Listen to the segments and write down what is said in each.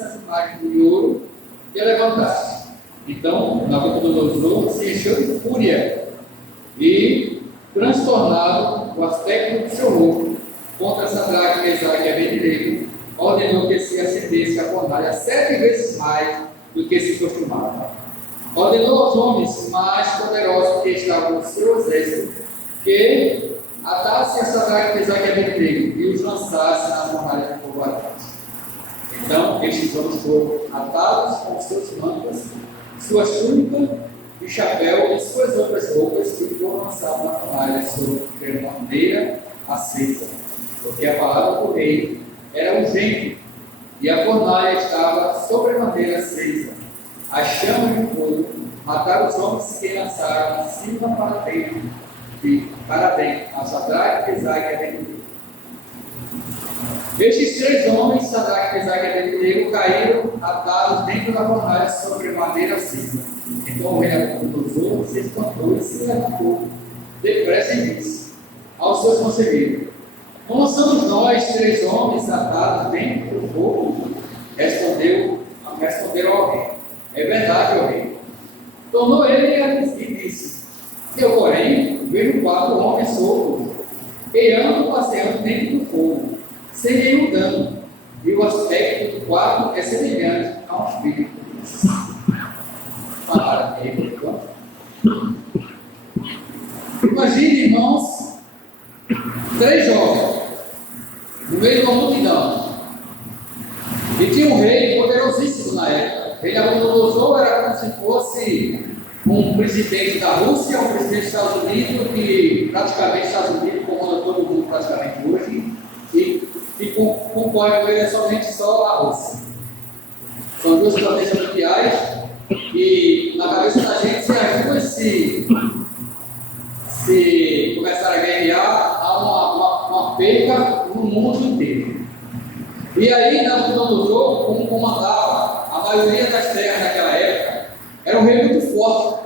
essas imagens de ouro que levantaste. Então, Nabucodonosor se encheu de fúria e, transtornado o aspecto do seu rosto contra Sadraque, Mesaque e Abednego, ordenou que se acendesse a fornalha 7 vezes mais do que se costumava. Ordenou aos homens mais poderosos que estavam no seu exército que atassem a Sadraque, Mesaque e Abednego e os lançassem na fornalha de fogo ardente. Então, estes homens foram atados com seus mantas, suas túnicas e chapéu e suas outras roupas que foram lançados na fornalha sobre uma madeira acesa, porque a palavra do rei era urgente e a fornalha estava sobre a madeira acesa. As chamas de fogo mataram os homens que lançaram de cima para dentro, a Sadraque, Mesaque e Abednego. Estes 3 homens, Sadraque, Mesaque e Abednego, caíram atados dentro da fornalha sobre madeira acesa. Então o rei Nabucodonosor se espantou e se levantou depressa e disse aos seus conselheiros: como somos nós 3 homens atados dentro do fogo? Responderam ao rei: é verdade, ó rei. Tornou ele e disse: eu, porém, vejo 4 homens soltos que andam passeando dentro do fogo, sem nenhum dano, e o aspecto do quarto é semelhante a um espírito. Imagine, irmãos, 3 jovens no meio de uma multidão, e tinha um rei poderosíssimo na época. O rei Nabucodonosor era como se fosse um presidente da Rússia, um presidente dos Estados Unidos, que praticamente os Estados Unidos comanda todo mundo praticamente hoje, e concorre com ele somente só a Rússia. São 2 potências mundiais, e na cabeça da gente, se as duas se começar a guerrear, há uma perca no mundo inteiro. E aí, Nabucodonosor, como comandava a maioria das terras naquela época, era um rei muito forte,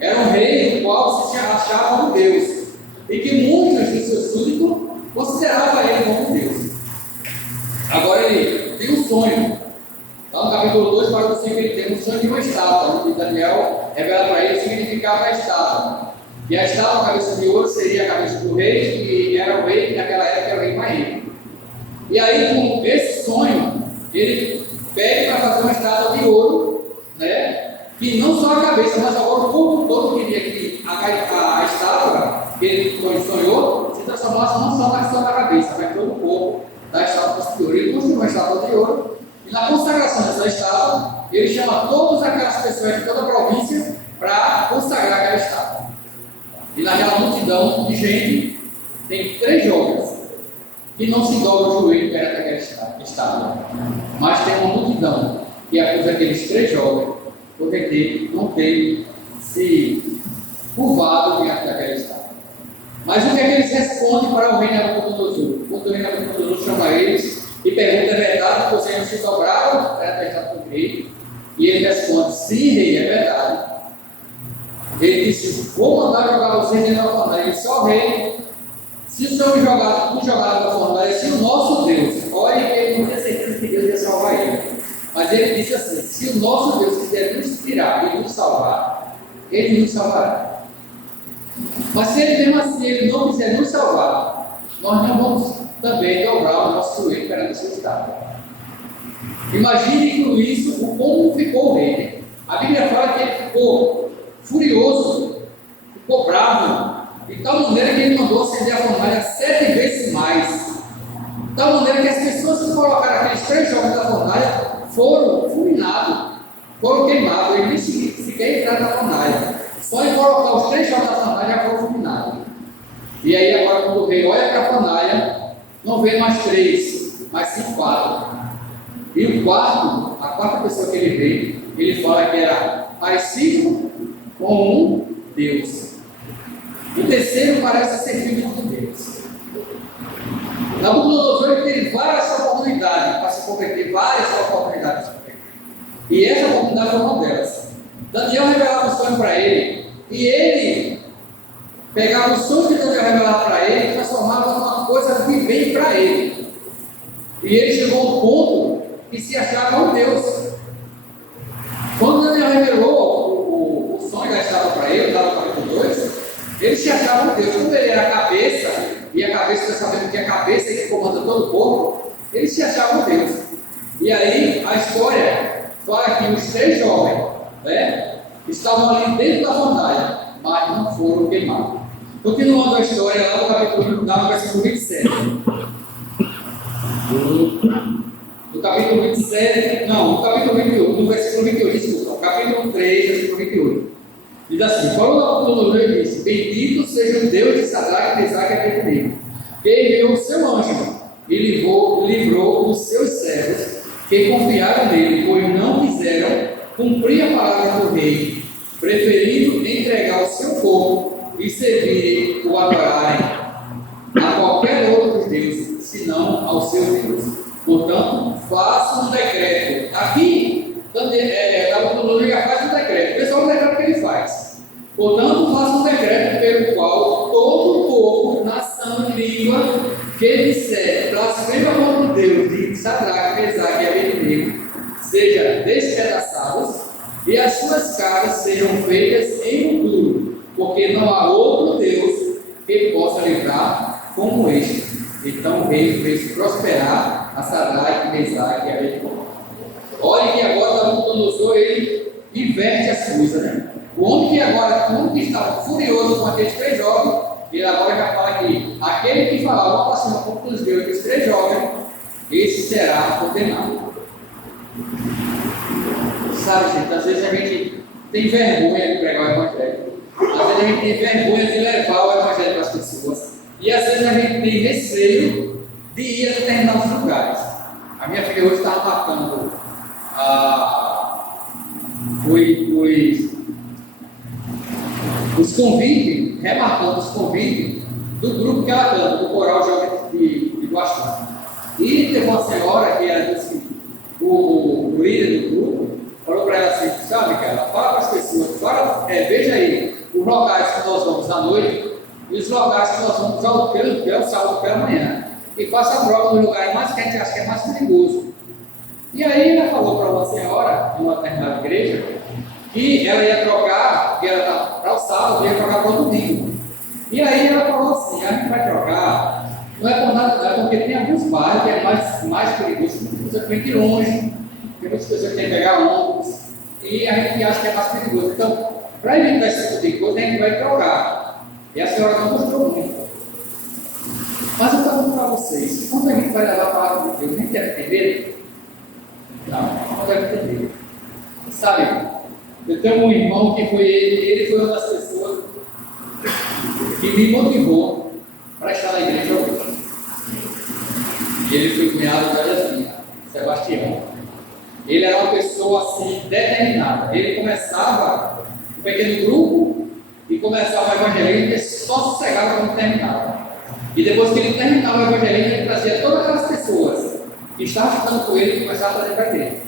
era um rei no qual se achava um Deus, e que muitos de seus súditos consideravam ele como Deus. Agora ele tem um sonho. Lá no capítulo 2, para você que ele tem um sonho de uma estátua, onde Daniel revela para ele o significado da estátua. E a estátua, a cabeça de ouro, seria a cabeça do rei, que era o rei, que naquela época era o rei mais rico. E aí, com esse sonho, ele pede para fazer uma estátua de ouro, né? Que não só a cabeça, mas agora o corpo todo queria que a estátua que ele sonhou se transformasse não só na cabeça, mas todo o corpo da estátua de ouro. Ele construiu uma estátua de ouro, e na consagração dessa estátua, ele chama todas aquelas pessoas de toda a província para consagrar aquela estátua. E naquela multidão de gente, tem 3 jovens que não se dobram o joelho perto daquela estátua, mas tem uma multidão que acusa aqueles 3 jovens por não ter se curvado diante daquela estátua. Mas o que é que eles respondem para o rei Nabucodonosor? Quando o rei Nabucodonosor chama eles e pergunta: é verdade que vocês não se dobraram perto da estátua do rei? E ele responde: sim, rei, é verdade. Ele disse: vou mandar jogar vocês dentro da fornalha. Ele disse: ó rei, se o senhor me jogar na fornalha, se o nosso Deus, olha que ele não tinha certeza que Deus ia salvar ele, mas ele disse assim: se o nosso Deus quiser nos tirar e nos salvar, ele nos salvará. Mas se ele mesmo assim ele não quiser nos salvar, nós não vamos também dobrar o nosso joelho perante a sua estátua. Imagine com isso como ficou o rei. A Bíblia fala que ele ficou furioso, ficou bravo, de tal maneira que ele mandou acender a fornalha 7 vezes mais. De tal maneira que as pessoas que colocaram aqueles 3 jovens da fornalha foram fulminados, foram queimados, eles nem sequer entraram na fornalha. Só em colocar os 3 jovens da fornalha já foram fulminados. E aí agora quando o rei olha para a fornalha, não vê mais 3, mas sim 4. E o quarto, a 4ª pessoa que ele vê, ele fala que era parecido com um Deus. O terceiro parece ser filho de Deus. Nabucodonosor teve várias oportunidades para se converter, e essa oportunidade foi uma delas. Daniel revelava o sonho para ele, e ele pegava o sonho que Daniel revelava para ele e transformava numa coisa de bem para ele. E ele chegou a um ponto que se achava Deus. Quando Daniel revelou o sonho da estátua para ele, estava no capítulo 2, ele se achava Deus. Quando ele era a cabeça, e a cabeça, você sabendo que a cabeça é que comanda todo o corpo, ele se achava Deus. E aí a história fala que os 3 jovens, né, estavam ali dentro da fornalha, mas não foram queimados. Continuando a história, lá no capítulo, no versículo 27. No capítulo 27, não, no capítulo 28, no versículo 28, desculpa, capítulo 3, versículo 28. Diz assim: falou Nabucodonosor e disse: bendito seja o Deus de Sadraque, Mesaque e Abednego, que enviou o seu anjo e livrou os seus servos que confiaram nele, pois não quiseram cumprir a palavra do rei, preferindo entregar o seu povo e servirem ou adorarem a qualquer outro Deus, senão ao seu Deus. Portanto, faça um decreto. Aqui, Nabucodonosor já faz um decreto. Pessoal, o decreto que ele faz. Portanto, faça um decreto pelo qual todo o povo, nação e língua que disser blasfema contra o Deus de Sadraque, Mesaque e Abednego seja despedaçados e as suas casas sejam feitas em monturo, porque não há outro Deus que possa livrar como este. Então o rei fez prosperar a Sadraque, Mesaque e Abednego. Olha que agora Nabucodonosor ele inverte as coisas, né? O homem que estava furioso com aqueles 3 jovens, ele agora já fala que aquele que falava uma paixão contra os deuses dos 3 jovens, esse será condenado. Sabe, gente, às vezes a gente tem vergonha de pregar o evangelho. Às vezes a gente tem vergonha de levar o evangelho para as pessoas. E às vezes a gente tem receio de ir a determinados lugares. A minha filha hoje estava marcando os convites, remarcando os convites do grupo que ela canta, do coral jovem de Guaxum. E teve uma senhora que era assim, o líder do grupo, falou para ela assim: sabe, cara, fala para as pessoas, veja aí os locais que nós vamos à noite e os locais que nós vamos pelo sábado pela manhã. E faça a prova no lugar mais que a gente acha que é mais perigoso. E aí ela falou para uma senhora, em uma determinada igreja, que ela ia trocar, que ela para o sábado, ia trocar para o domingo. E aí ela falou assim: a gente vai trocar, não é por nada, não é porque tem alguns bairros que é mais perigoso, porque você tem que ir longe, tem muitas pessoas que tem que pegar ônibus, e a gente acha que é mais perigoso. Então, para evitar esse tipo de coisa, a gente vai trocar. E a senhora não gostou muito. Mas eu pergunto para vocês: quando a gente vai levar a palavra de Deus, a gente deve ter medo? Não deve ter medo. Sabe, eu tenho um irmão que foi ele foi uma das pessoas que me motivou para estar na igreja hoje. Ele foi cunhado da Yasmin, Sebastião. Ele era uma pessoa assim, determinada. Ele começava um pequeno grupo e começava o evangelismo e só sossegava quando terminava. E depois que ele terminava o evangelismo, ele trazia todas aquelas pessoas que estavam estudando com ele e começava a trazer para ele.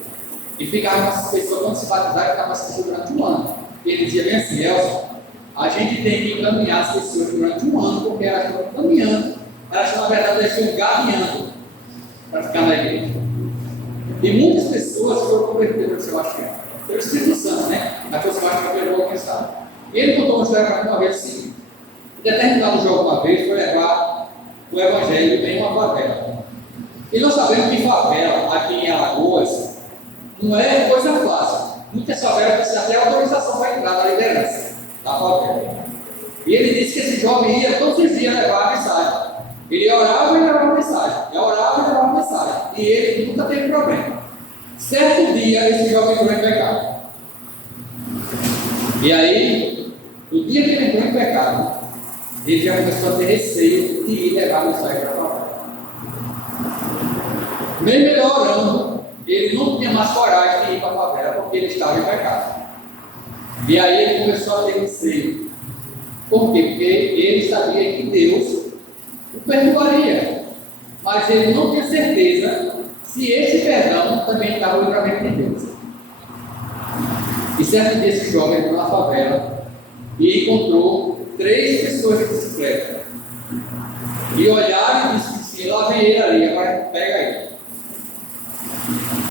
E ficavam essas pessoas, quando se batizaram, ficavam assistindo durante um ano. E ele dizia bem assim: Elson, a gente tem que encaminhar as pessoas durante um ano, porque elas estão caminhando, elas na verdade elas estão galinhando para ficar na igreja. E muitas pessoas foram convertidas pelo Sebastião, pelo Espírito Santo, né? Mas foi o Sebastião que levou a pensar. E ele contou uma história para mim uma vez assim: em determinado jogo uma vez foi levar o evangelho em uma favela. E nós sabemos que favela, aqui em Alagoas, não é coisa fácil. Muitas favelas precisam ter autorização para entrar na liderança da favela. E ele disse que esse jovem ia todos os dias levar a mensagem. Ele orava e levava a mensagem. Ele orava e levava a mensagem. E ele nunca teve problema. Certo dia, esse jovem entrou em pecado. E aí, no dia que ele entrou em pecado, ele já começou a ter receio de ir levar a mensagem para a favela. Mesmo ele orando, ele não tinha mais coragem de ir para a favela porque ele estava em pecado. E aí ele começou a ter receio. Por quê? Porque ele sabia que Deus o perdoaria, mas ele não tinha certeza se esse perdão também estava no livramento de Deus. E certo dia esse jovem entrou na favela e encontrou 3 pessoas de bicicleta. E olharam e disseram assim: lá vem ele ali, agora pega